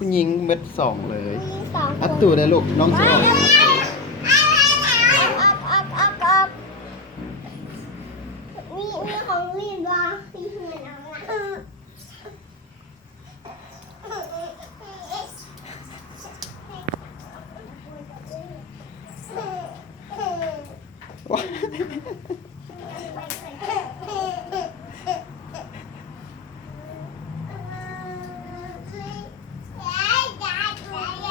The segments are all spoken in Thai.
ผู้หญิงเม็ดสองเลย มีสองค อัด น ตูได้ลูกน้องจะออก ออกมีของลีนบ้างที่เหมือนเอาละ ว้า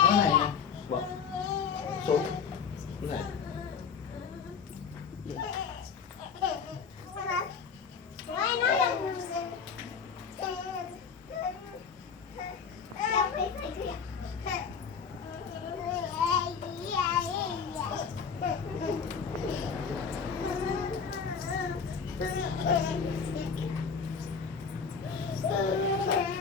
อะไรนะบอกซุปอะไร Thank you.